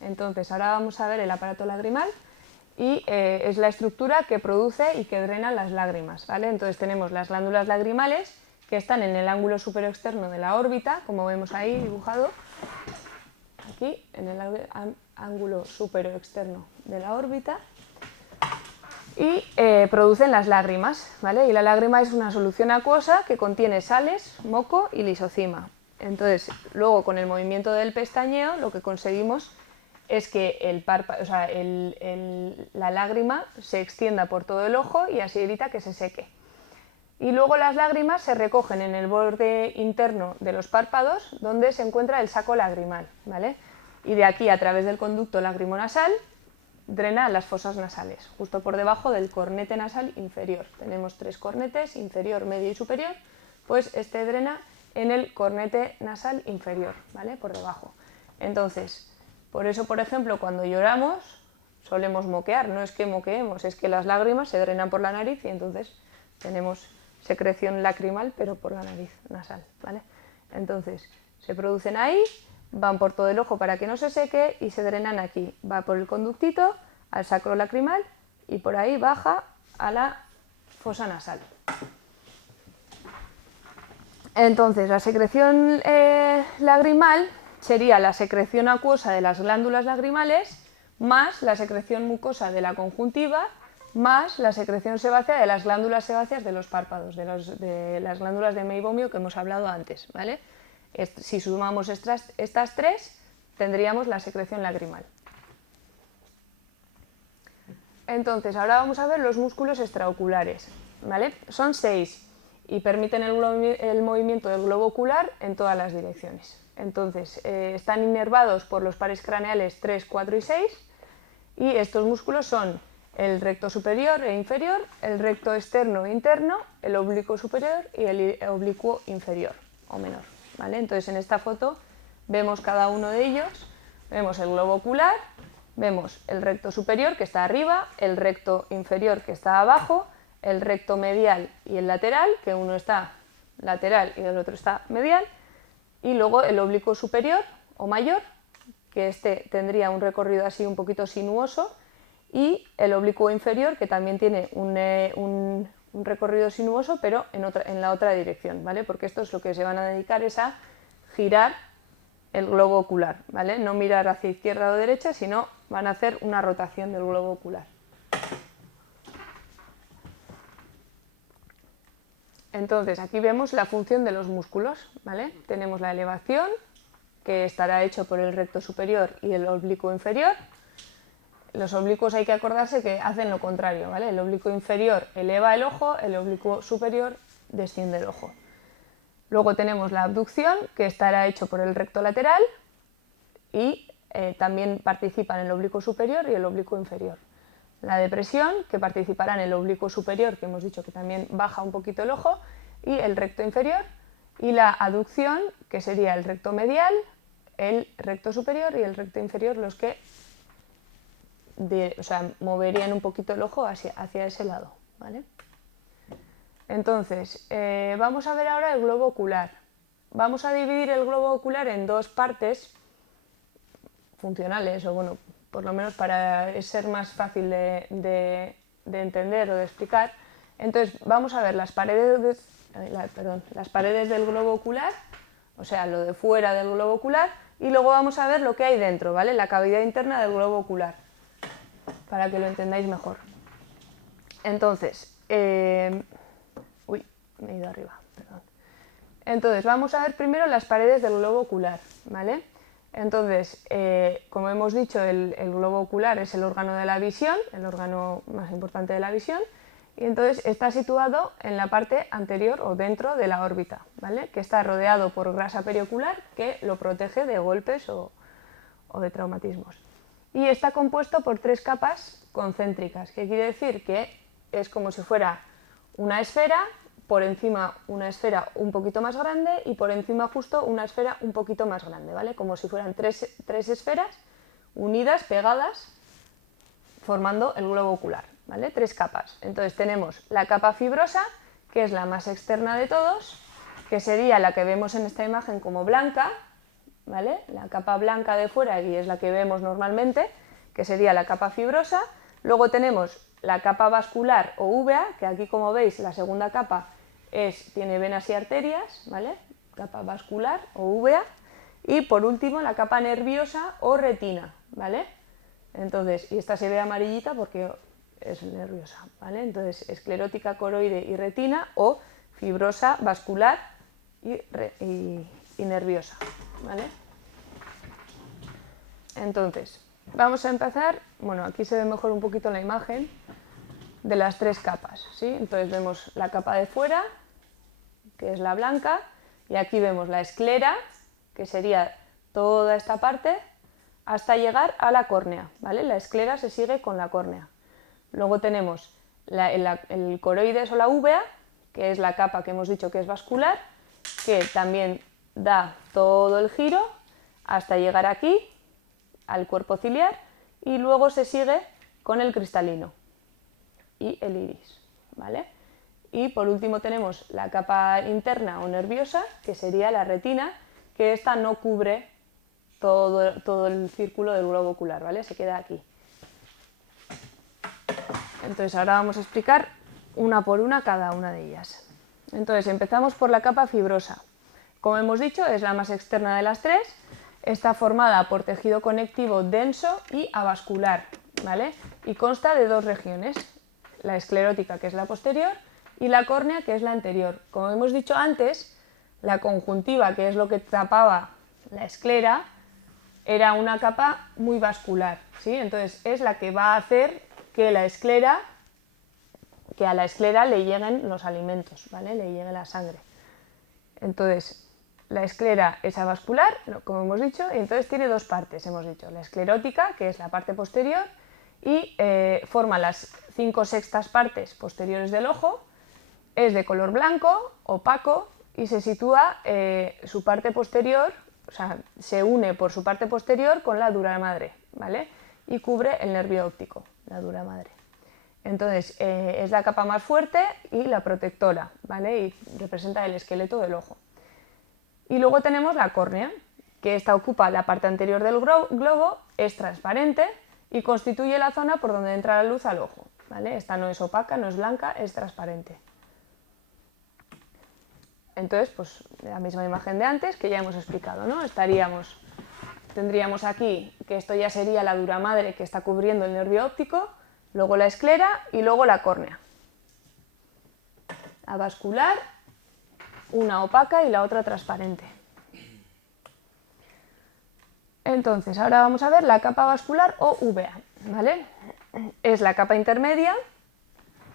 Entonces, ahora vamos a ver el aparato lagrimal y es la estructura que produce y que drena las lágrimas, ¿vale? Entonces tenemos las glándulas lagrimales que están en el ángulo superior externo de la órbita, como vemos ahí dibujado, aquí en el ángulo superior externo de la órbita, y producen las lágrimas, ¿vale? Y la lágrima es una solución acuosa que contiene sales, moco y lisocima. Entonces, luego con el movimiento del pestañeo lo que conseguimos es que la lágrima se extienda por todo el ojo y así evita que se seque. Y luego las lágrimas se recogen en el borde interno de los párpados, donde se encuentra el saco lagrimal, ¿vale? Y de aquí, a través del conducto lacrimonasal, drena las fosas nasales, justo por debajo del cornete nasal inferior. Tenemos 3 cornetes, inferior, medio y superior, pues este drena en el cornete nasal inferior, ¿vale? Por debajo. Entonces, por eso, por ejemplo, cuando lloramos solemos moquear, no es que moqueemos, es que las lágrimas se drenan por la nariz y entonces tenemos secreción lacrimal, pero por la nariz nasal, ¿vale? Entonces, se producen ahí, van por todo el ojo para que no se seque y se drenan aquí. Va por el conductito al sacro lacrimal y por ahí baja a la fosa nasal. Entonces, la secreción lagrimal sería la secreción acuosa de las glándulas lagrimales más la secreción mucosa de la conjuntiva más la secreción sebácea de las glándulas sebáceas de los párpados, de las glándulas de meibomio que hemos hablado antes, ¿vale? Si sumamos estas 3, tendríamos la secreción lagrimal. Entonces, ahora vamos a ver los músculos extraoculares, ¿vale? Son 6 y permiten el movimiento del globo ocular en todas las direcciones. Entonces, están inervados por los pares craneales 3, 4 y 6 y estos músculos son el recto superior e inferior, el recto externo e interno, el oblicuo superior y el oblicuo inferior o menor, ¿vale? Entonces en esta foto vemos cada uno de ellos, vemos el globo ocular, vemos el recto superior que está arriba, el recto inferior que está abajo, el recto medial y el lateral, que uno está lateral y el otro está medial, y luego el oblicuo superior o mayor, que este tendría un recorrido así un poquito sinuoso, y el oblicuo inferior, que también tiene un recorrido sinuoso, pero en la otra dirección, ¿vale? Porque esto es lo que se van a dedicar es a girar el globo ocular, ¿vale? No mirar hacia izquierda o derecha, sino van a hacer una rotación del globo ocular. Entonces, aquí vemos la función de los músculos, ¿vale? Tenemos la elevación, que estará hecho por el recto superior y el oblicuo inferior. Los oblicuos hay que acordarse que hacen lo contrario, ¿vale? El oblicuo inferior eleva el ojo, el oblicuo superior desciende el ojo. Luego tenemos la abducción, que estará hecho por el recto lateral y también participan el oblicuo superior y el oblicuo inferior. La depresión, que participará en el oblicuo superior, que hemos dicho que también baja un poquito el ojo, y el recto inferior. Y la aducción, que sería el recto medial, el recto superior y el recto inferior, los que moverían un poquito el ojo hacia ese lado, ¿vale? Entonces, vamos a ver ahora el globo ocular. Vamos a dividir el globo ocular en 2 partes funcionales, o bueno, por lo menos para ser más fácil de entender o de explicar. Entonces, vamos a ver las paredes del globo ocular, o sea, lo de fuera del globo ocular, y luego vamos a ver lo que hay dentro, ¿vale? La cavidad interna del globo ocular, para que lo entendáis mejor. Entonces, uy, me he ido arriba, perdón. Entonces, vamos a ver primero las paredes del globo ocular, ¿vale? Entonces, como hemos dicho, el globo ocular es el órgano de la visión, el órgano más importante de la visión, y entonces está situado en la parte anterior o dentro de la órbita, ¿vale? Que está rodeado por grasa periocular que lo protege de golpes o de traumatismos. Y está compuesto por 3 capas concéntricas, que quiere decir que es como si fuera una esfera, por encima una esfera un poquito más grande y por encima justo una esfera un poquito más grande, ¿vale? Como si fueran tres esferas unidas, pegadas, formando el globo ocular, ¿vale? 3 capas. Entonces tenemos la capa fibrosa, que es la más externa de todos, que sería la que vemos en esta imagen como blanca, ¿vale? La capa blanca de fuera, y es la que vemos normalmente, que sería la capa fibrosa. Luego tenemos la capa vascular o úvea, que aquí, como veis, la segunda capa tiene venas y arterias, ¿vale? Capa vascular o úvea. Y por último, la capa nerviosa o retina, ¿vale? Entonces, y esta se ve amarillita porque es nerviosa, ¿vale? Entonces, esclerótica, coroide y retina, o fibrosa, vascular y nerviosa, ¿vale? Entonces, vamos a empezar, bueno, aquí se ve mejor un poquito la imagen de las tres capas, ¿sí? Entonces vemos la capa de fuera, que es la blanca, y aquí vemos la esclera, que sería toda esta parte, hasta llegar a la córnea, ¿vale? La esclera se sigue con la córnea. Luego tenemos el coroides o la úvea, que es la capa que hemos dicho que es vascular, que también da todo el giro hasta llegar aquí, al cuerpo ciliar, y luego se sigue con el cristalino y el iris, ¿vale? Y por último tenemos la capa interna o nerviosa, que sería la retina, que esta no cubre todo el círculo del globo ocular, ¿vale? Se queda aquí. Entonces ahora vamos a explicar una por una cada una de ellas. Entonces empezamos por la capa fibrosa. Como hemos dicho, es la más externa de las tres. Está formada por tejido conectivo denso y avascular, ¿vale? Y consta de dos regiones, la esclerótica, que es la posterior, y la córnea, que es la anterior. Como hemos dicho antes, la conjuntiva, que es lo que tapaba la esclera, era una capa muy vascular, ¿sí? Entonces es la que va a hacer que a la esclera le lleguen los alimentos, ¿vale? Le llegue la sangre. Entonces, la esclera es avascular, como hemos dicho, y entonces tiene dos partes, hemos dicho. La esclerótica, que es la parte posterior, y forma las 5/6 partes posteriores del ojo, es de color blanco, opaco, y se sitúa su parte posterior, o sea, se une por su parte posterior con la dura madre, ¿vale? Y cubre el nervio óptico, la dura madre. Entonces, es la capa más fuerte y la protectora, ¿vale? Y representa el esqueleto del ojo. Y luego tenemos la córnea, que esta ocupa la parte anterior del globo, es transparente y constituye la zona por donde entra la luz al ojo, ¿vale? Esta no es opaca, no es blanca, es transparente. Entonces, pues la misma imagen de antes que ya hemos explicado, ¿no? Tendríamos aquí que esto ya sería la dura madre que está cubriendo el nervio óptico, luego la esclera y luego la córnea. La vascular, una opaca y la otra transparente. Entonces, ahora vamos a ver la capa vascular o úvea, ¿vale? Es la capa intermedia,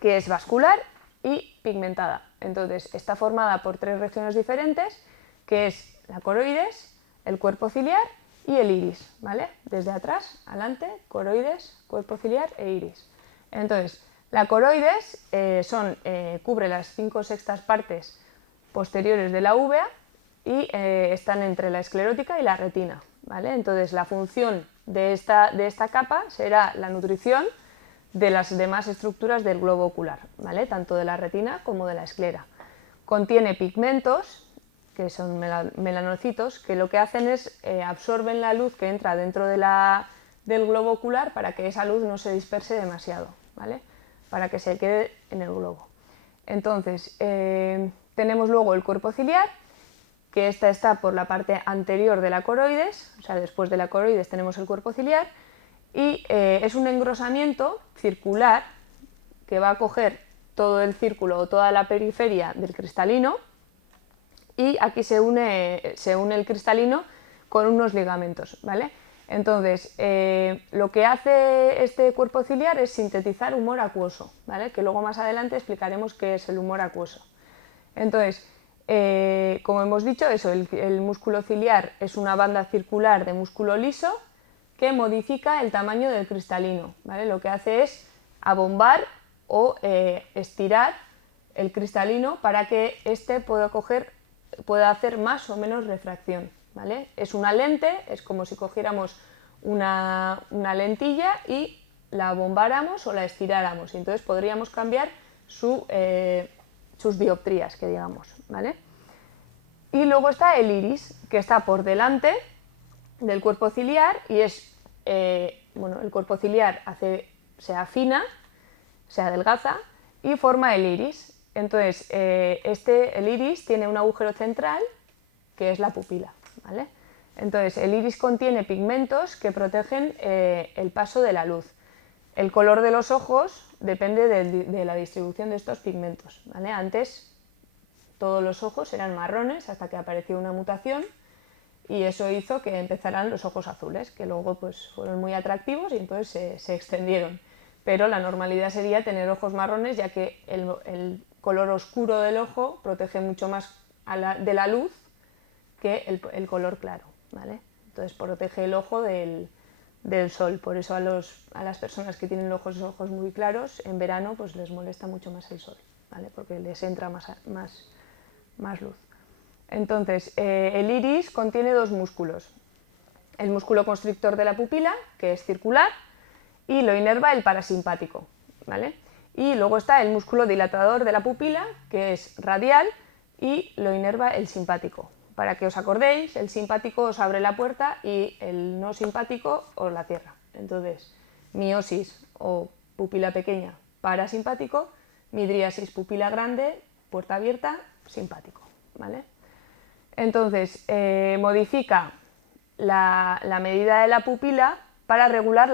que es vascular y pigmentada. Entonces, está formada por tres regiones diferentes, que es la coroides, el cuerpo ciliar y el iris, ¿vale? Desde atrás, adelante, coroides, cuerpo ciliar e iris. Entonces, la coroides cubre las 5/6 partes posteriores de la úvea y están entre la esclerótica y la retina, ¿vale? Entonces, la función de esta capa será la nutrición de las demás estructuras del globo ocular, ¿vale? Tanto de la retina como de la esclera. Contiene pigmentos, que son melanocitos, que lo que hacen es absorben la luz que entra dentro del globo ocular para que esa luz no se disperse demasiado, ¿vale? Para que se quede en el globo. Entonces, tenemos luego el cuerpo ciliar, que esta está por la parte anterior de la coroides, o sea, después de la coroides tenemos el cuerpo ciliar, y es un engrosamiento circular que va a coger todo el círculo o toda la periferia del cristalino, y aquí se une el cristalino con unos ligamentos, ¿vale? Entonces, lo que hace este cuerpo ciliar es sintetizar humor acuoso, ¿vale? Que luego más adelante explicaremos qué es el humor acuoso. Entonces, como hemos dicho, el músculo ciliar es una banda circular de músculo liso que modifica el tamaño del cristalino, ¿vale? Lo que hace es abombar o estirar el cristalino para que éste pueda hacer más o menos refracción, ¿vale? Es una lente, es como si cogiéramos una lentilla y la abombáramos o la estiráramos, y entonces podríamos cambiar sus dioptrías, que digamos, ¿vale? Y luego está el iris, que está por delante del cuerpo ciliar y es, bueno, el cuerpo ciliar se afina, se adelgaza y forma el iris. Entonces, el iris tiene un agujero central que es la pupila, ¿vale? Entonces, el iris contiene pigmentos que protegen el paso de la luz. El color de los ojos depende de la distribución de estos pigmentos, ¿vale? Antes todos los ojos eran marrones hasta que apareció una mutación y eso hizo que empezaran los ojos azules, que luego pues, fueron muy atractivos y entonces se extendieron. Pero la normalidad sería tener ojos marrones, ya que el color oscuro del ojo protege mucho más de la luz que el color claro, ¿vale? Entonces protege el ojo del sol. Por eso a las personas que tienen los ojos muy claros, en verano pues les molesta mucho más el sol, ¿vale? Porque les entra más luz. Entonces, el iris contiene dos músculos. El músculo constrictor de la pupila, que es circular, y lo inerva el parasimpático, ¿vale? Y luego está el músculo dilatador de la pupila, que es radial, y lo inerva el simpático. Para que os acordéis, el simpático os abre la puerta y el no simpático os la cierra. Entonces, miosis o pupila pequeña, parasimpático, midriasis, pupila grande, puerta abierta, simpático, ¿vale? Entonces, modifica la medida de la pupila para regular